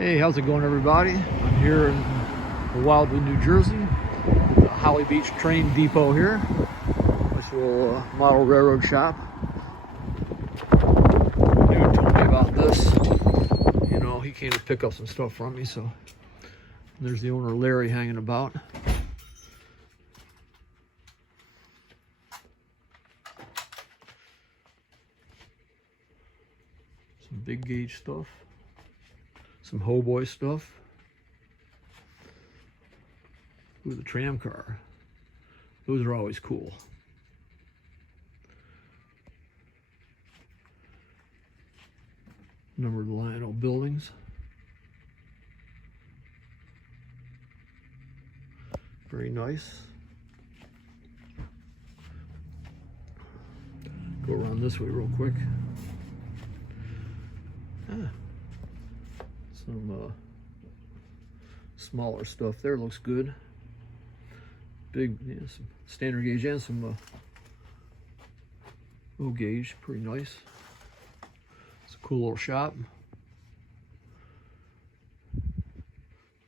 Hey, how's it going, everybody? I'm here in Wildwood, New Jersey, the Holly Beach Train Depot here. Nice little model railroad shop. Dude told me about this. You know, he came to pick up some stuff from me, so there's the owner, Larry, hanging about. Some big gauge stuff. Some hoboy stuff. Ooh, the tram car. Those are always cool. Number of the Lionel buildings. Very nice. Go around this way real quick. Some smaller stuff there, looks good. Big, yeah, some standard gauge and some low gauge, pretty nice. It's a cool little shop.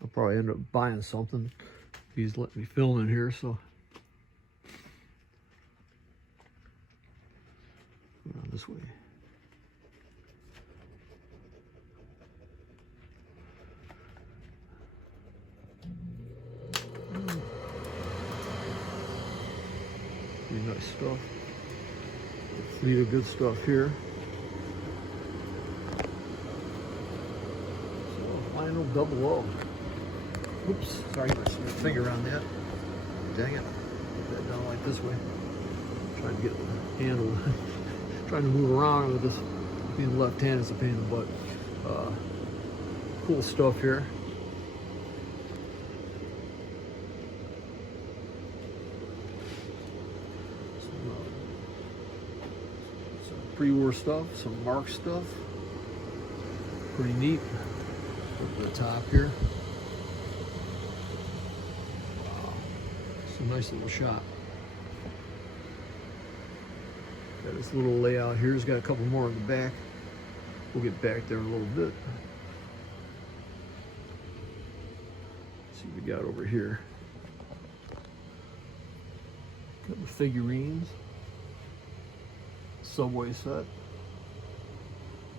I'll probably end up buying something. He's letting me film in here, so. Go around this way. Pretty nice stuff. A fleet of good stuff here. So, Lionel 00. Oops, sorry, I my finger on that. Dang it. Put that down like this way. Trying to get the handle. Trying to move around with this. Being left-handed is a pain in the butt. Cool stuff here. Pre-war stuff, some Mark stuff. Pretty neat. Up to the top here. Wow. It's a nice little shop. Got this little layout here. It's got a couple more in the back. We'll get back there in a little bit. Let's see what we got over here. Got the figurines. Subway set.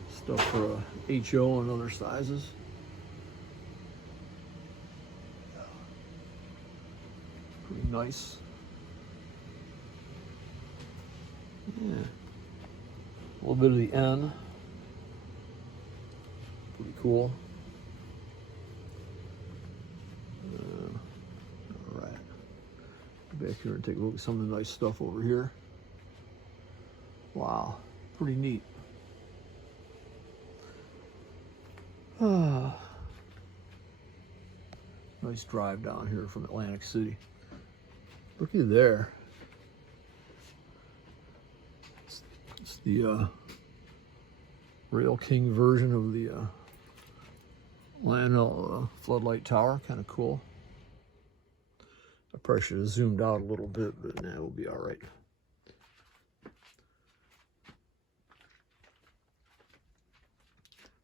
Stuff for HO and other sizes. Pretty nice. Yeah. A little bit of the N. Pretty cool. All right. Go back here and take a look at some of the nice stuff over here. Wow, pretty neat. Nice drive down here from Atlantic City. Looky there. It's the Rail King version of the Lionel floodlight tower. Kind of cool. I probably should have zoomed out a little bit, but nah, we'll be all right.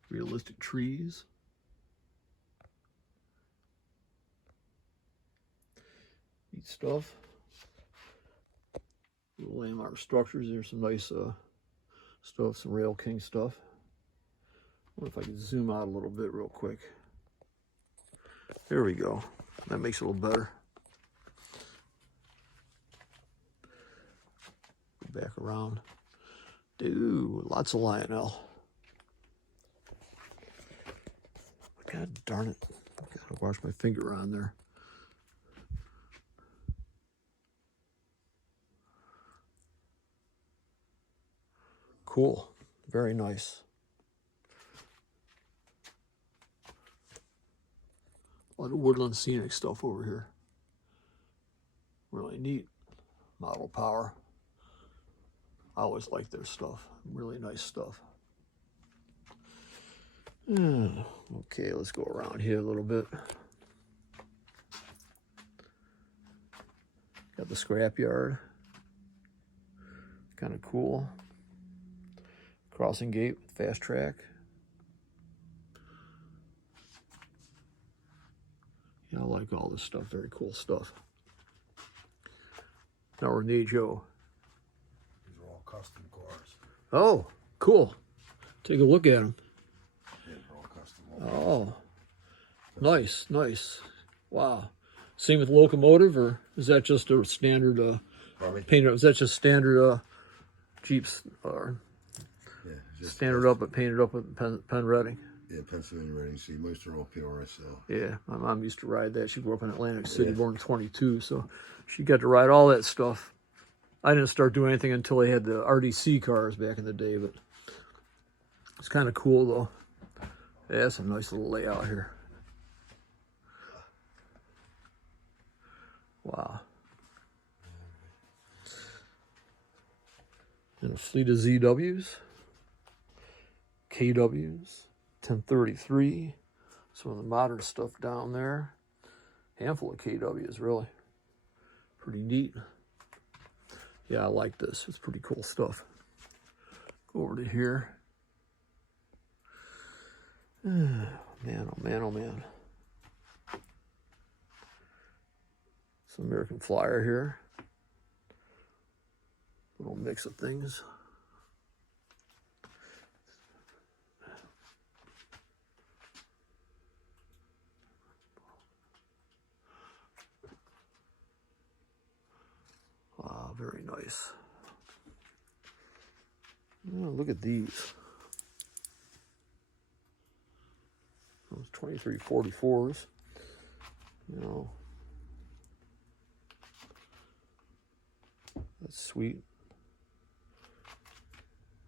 Realistic trees. Neat stuff. Little landmark structures. There's some nice stuff, some Rail King stuff. I wonder if I can zoom out a little bit real quick. There we go. That makes it a little better. Go back around. Dude, lots of Lionel. God darn it. I gotta wash my finger on there. Cool. Very nice. A lot of woodland scenic stuff over here. Really neat. Model power. I always like their stuff. Really nice stuff. Okay, let's go around here a little bit. Got the scrapyard. Kind of cool. Crossing gate, fast track. I like all this stuff. Very cool stuff. Now we're in the HO. These are all custom cars. Oh, cool. Take a look at them. Yeah, they're all custom. Oh, nice, nice. Wow. Same with locomotive, or is that just a standard painted? Is that just standard Jeeps, or yeah, just standard up but painted up with pen reading? Yeah, Pennsylvania Reading. See, most are all PRSL. Yeah, my mom used to ride that. She grew up in Atlantic City, born in 22, so she got to ride all that stuff. I didn't start doing anything until they had the RDC cars back in the day, but it's kind of cool, though. Yeah, that's a nice little layout here. Wow. And a fleet of ZWs, KWs, 1033, some of the modern stuff down there. Handful of KWs, really. Pretty neat. Yeah, I like this. It's pretty cool stuff. Go over to here. Man, oh man, oh man. Some American Flyer here. Little mix of things. Wow, very nice. Oh, look at these. Those 2344s. You know. That's sweet.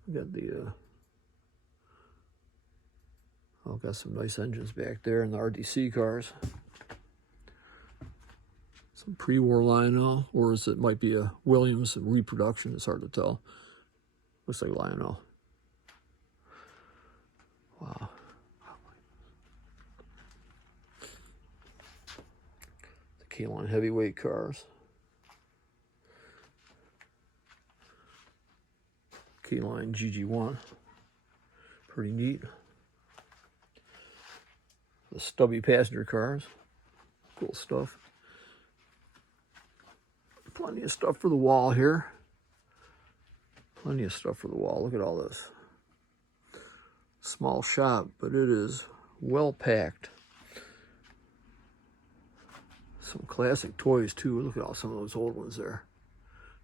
We got the got some nice engines back there in the RDC cars. Some pre-war Lionel, or is it might be a Williams reproduction? It's hard to tell. Looks like Lionel. Wow. The K-Line heavyweight cars. K-Line GG1. Pretty neat. The stubby passenger cars. Cool stuff. Plenty of stuff for the wall here. Plenty of stuff for the wall. Look at all this. Small shop, but it is well packed. Some classic toys too. Look at all some of those old ones there.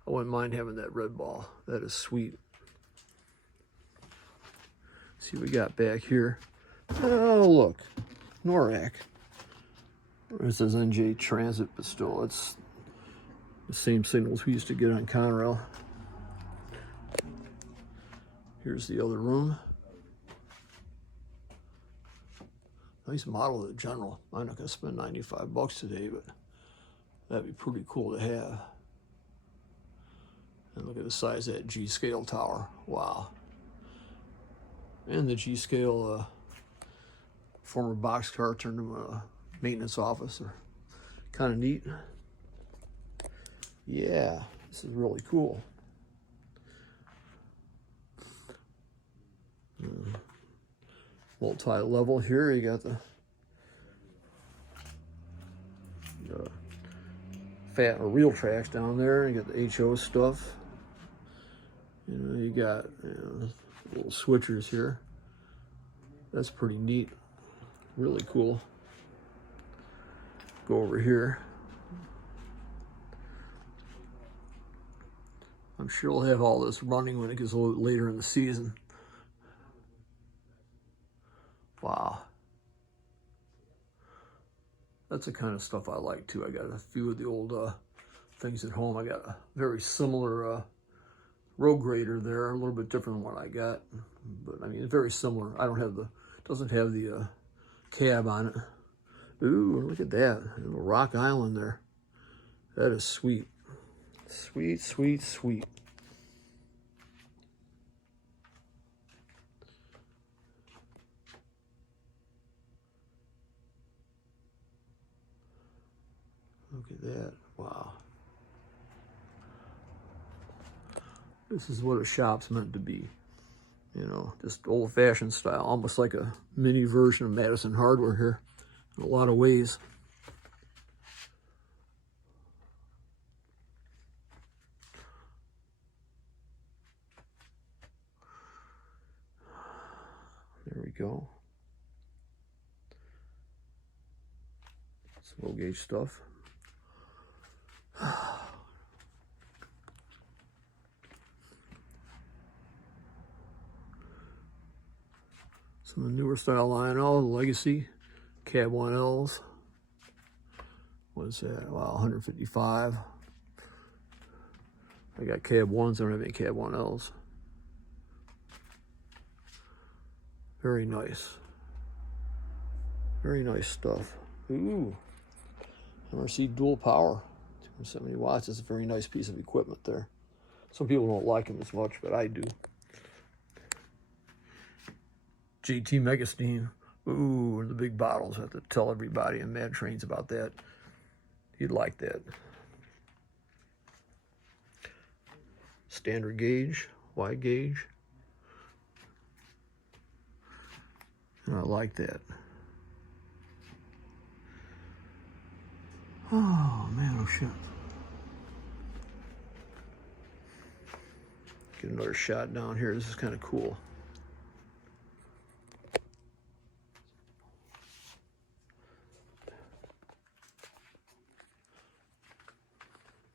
I wouldn't mind having that red ball. That is sweet. See what we got back here. Oh, look. NORAC. It says NJ Transit, but still, it's the same signals we used to get on Conrail. Here's the other room. Nice model of the General. I'm not going to spend 95 bucks today, but that'd be pretty cool to have. And look at the size of that G-scale tower. Wow. And the G-scale former boxcar turned into a maintenance office. Kind of neat. Yeah, this is really cool. Multi-level here. You got the fat or real tracks down there. You got the HO stuff. You know, you got little switchers here. That's pretty neat. Really cool. Go over here. I'm sure we'll have all this running when it gets a little later in the season. Wow. That's the kind of stuff I like too. I got a few of the old things at home. I got a very similar road grader there, a little bit different than what I got. But I mean, it's very similar. I don't have the, doesn't have the cab on it. Ooh, look at that. A little Rock Island there. That is sweet. Sweet, sweet, sweet. Look at that. Wow. This is what a shop's meant to be. You know, just old-fashioned style, almost like a mini version of Madison Hardware here in a lot of ways. There we go. Some low gauge stuff. Some of the newer style Lionel, the Legacy, Cab 1Ls. What's that? Wow, 155. I got Cab 1s, I don't have any Cab 1Ls. Very nice. Very nice stuff. Ooh. MRC dual power. 270 watts. It's a very nice piece of equipment there. Some people don't like them as much, but I do. JT Mega Steam. Ooh, and the big bottles. I have to tell everybody in Mad Trains about that. You'd like that. Standard gauge, wide gauge. I like that. Oh man, oh shit. Get another shot down here. This is kind of cool.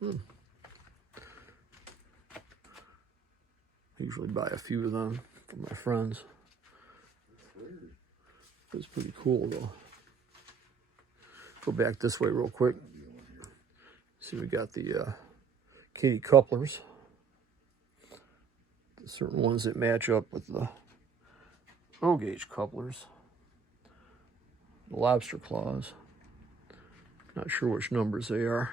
I usually buy a few of them for my friends. It's pretty cool though. Go back this way real quick. See, we got the Katy couplers. Certain ones that match up with the low gauge couplers. The lobster claws. Not sure which numbers they are.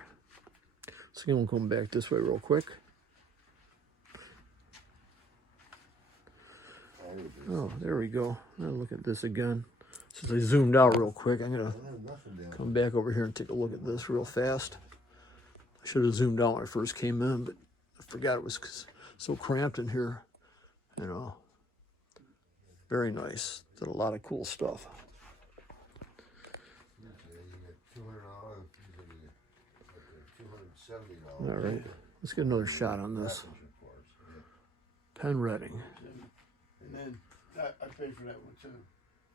So we'll come back this way real quick. Oh, there we go. Now look at this again. Since I zoomed out real quick, I'm gonna come back over here and take a look at this real fast. I should have zoomed out when I first came in, but I forgot it was so cramped in here. You know, very nice. Did a lot of cool stuff. All right, let's get another shot on this. Pen Redding. And then I paid for that one too.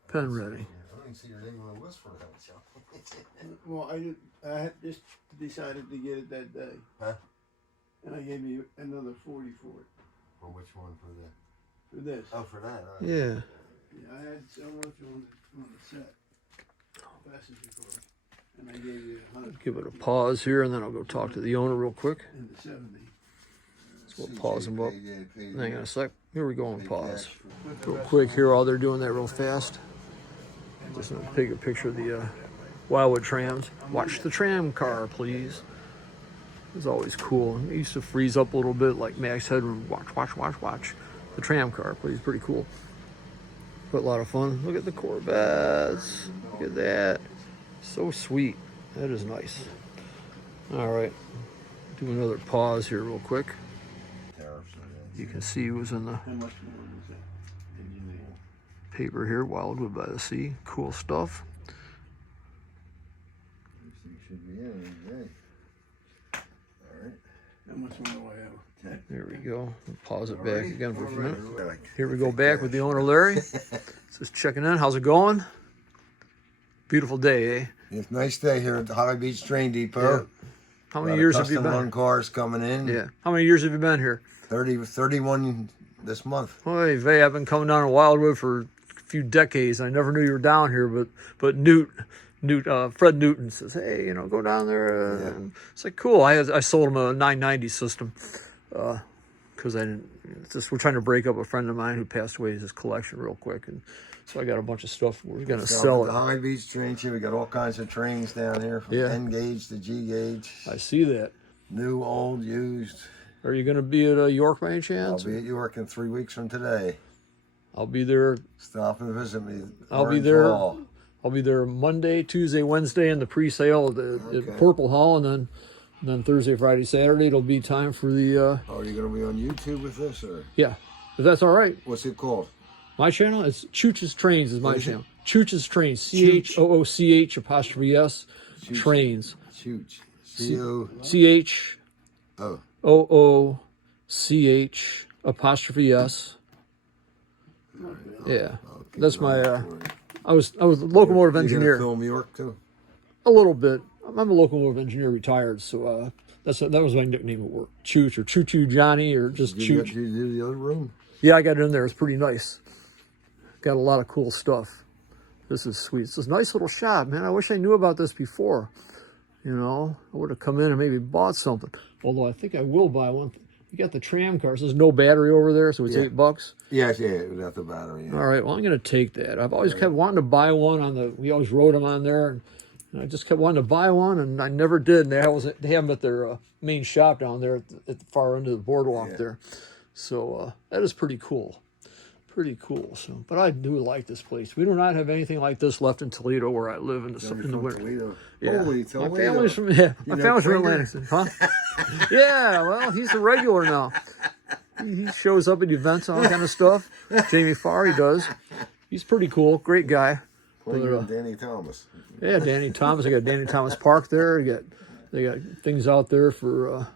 Pen Redding. I don't even see your name on the list for that, so. Well, I had just decided to get it that day. Huh? And I gave you another 40 for it. For which one? For the? For this. Oh, for that. All right. Yeah. Yeah, I had so much on the set. Passenger car. And I gave you 100. Give it a pause here, and then I'll go talk to the owner real quick. In the 70. So we'll pause them up. Hang on a sec. Here we go on pause. But Real quick here while they're doing that real fast. Just gonna take a picture of the Wildwood trams. Watch the tram car, please. It's always cool. It used to freeze up a little bit like Max Headroom. Watch, watch, watch, watch. The tram car, please. Pretty cool. But a lot of fun. Look at the Corvettes. Look at that. So sweet. That is nice. All right. Do another pause here real quick. You can see it was in the how much more was that? Did you know? paper here, Wildwood by the Sea. Cool stuff. Everything should be in, okay. All right. How much more do I have? 10. There we go. We'll pause it back again for a minute. All right. Here we go back with the owner, Larry. Just checking in. How's it going? Beautiful day, eh? It's a nice day here at the Holly Beach Train Depot. How many years have you Custom run been? cars coming in. Yeah. How many years have you been here? 31 this month. Oy vey, I've been coming down to Wildwood for a few decades. I never knew you were down here, but Fred Newton says, hey, you know, go down there. Yeah. And it's like, cool. I sold him a 990 system because I didn't. It's just we're trying to break up a friend of mine who passed away his collection real quick, and so I got a bunch of stuff. We're gonna sell The it. Holly Beach Train here. We got all kinds of trains down here, from Yeah. N gauge to G gauge, I see that. new, old, used. Are you gonna be at York by any I'll chance? be at York in 3 weeks from today. I'll be there. Stop and visit me. I'll be Orange there. Hall. I'll be there Monday, Tuesday, Wednesday in the pre-sale at Okay. Purple Hall, and then Thursday, Friday, Saturday it'll be time for the Oh, are you going to be on YouTube with this, or yeah. If that's all right. what's it called? My channel is Chooch's Trains is my What is it? channel. Chooch's Trains. CHOOCH apostrophe S Chooch. Trains. Chooch. C-O. CHOOCH apostrophe S Yeah, that's my. I was a locomotive You engineer. gonna film York too? A little bit. I'm a locomotive engineer, retired, so that was my nickname at work. Chooch or Choo Choo Johnny or just Did you Chooch. do the other room? Yeah, I got it in there. It's pretty nice. Got a lot of cool stuff. This is sweet. It's a nice little shop, man. I wish I knew about this before. You know, I would have come in and maybe bought something. Although I think I will buy one. You got the tram cars. There's no battery over there, so it's $8. Yeah, without the battery. Yeah. All right, well, I'm going to take that. I've always kept wanting to buy one we always rode them on there, and I just kept wanting to buy one, and I never did. And they have them at their main shop down there at the far end of the boardwalk there. So that is pretty cool. Pretty cool. So, but I do like this place. We do not have anything like this left in Toledo, where I live in the winter. Toledo. Yeah, Holy my Toledo. family's from Atlantic City, huh? Yeah, well, he's a regular now. He shows up at events, all kind of stuff. Jamie Farr, he does. He's pretty cool, great guy. But, Danny Thomas. Yeah, Danny Thomas. I got Danny Thomas Park there. They got things out there for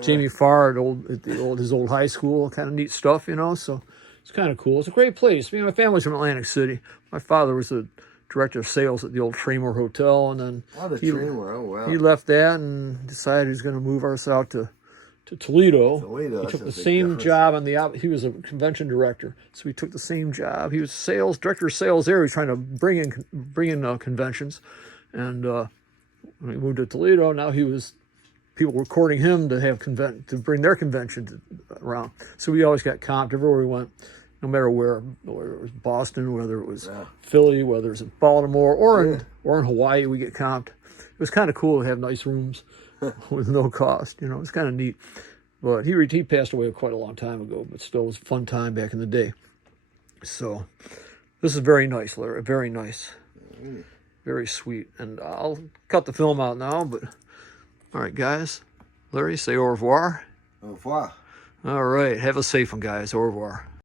Jamie Farr at his old high school. Kind of neat stuff, you know. So it's kind of cool. It's a great place. You know, my family's from Atlantic City. My father was the director of sales at the old Tremor Hotel, and then he left that and decided he was going to move us out to Toledo. He took the same job he was a convention director, so he took the same job. He was director of sales there. He was trying to bring in conventions, and when he moved to Toledo, now people were courting him to bring their convention around. So we always got comped everywhere we went, no matter whether it was Boston, whether it was Philly, whether it was in Baltimore or in Hawaii, we get comped. It was kind of cool to have nice rooms with no cost. You know, it's kind of neat. But he passed away quite a long time ago, but still it was a fun time back in the day. So this is very nice, Larry. Very nice. Very sweet. And I'll cut the film out now, but all right, guys. Larry, say au revoir. Au revoir. All right. Have a safe one, guys. Au revoir.